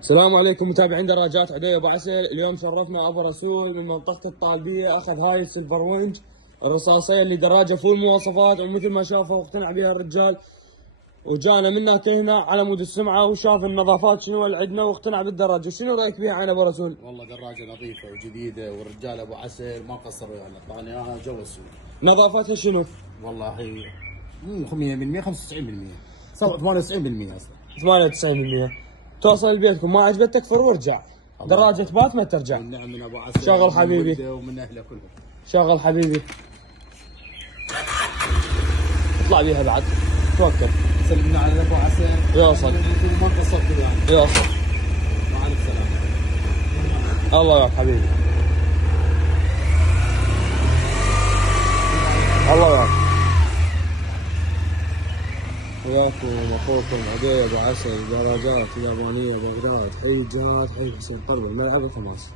السلام عليكم متابعين دراجات عدي ابو عسل. اليوم شرفنا ابو رسول من منطقه الطالبيه، اخذ هاي السيلفر وينج الرصاصيه اللي دراجه فول مواصفات، ومثل ما شافوا واقتنع بها الرجال، وجانا منا هنا على مود السمعه وشاف النظافات شنو اللي عندنا واقتنع بالدراجه. شنو رايك بها عن ابو رسول؟ والله دراجه نظيفه وجديده، والرجال ابو عسل ما قصروا يعني، اعطاني اياها جو السوق. نظافتها شنو؟ والله هي مو 100% 95%، 98% اصلا 98%. توصل لبيتكم ما عجبتك فر وارجع، دراجه تبات ما ترجع. والنعم من ابو عسل، شغل حبيبي ومن اهله كلهم. شغل حبيبي، اطلع بيها بعد توكل. سلمنا على ابو عسل. يوصل ما قصرت يعني. يوصل. مع الف سلامه. الله يعافيك حبيبي، الله يعافيك. وياكم اخوكم عدي ابو عسل، دراجات اليابانيه بغداد. حي الجهات، حي حسين قلبه، ملعب الخماس.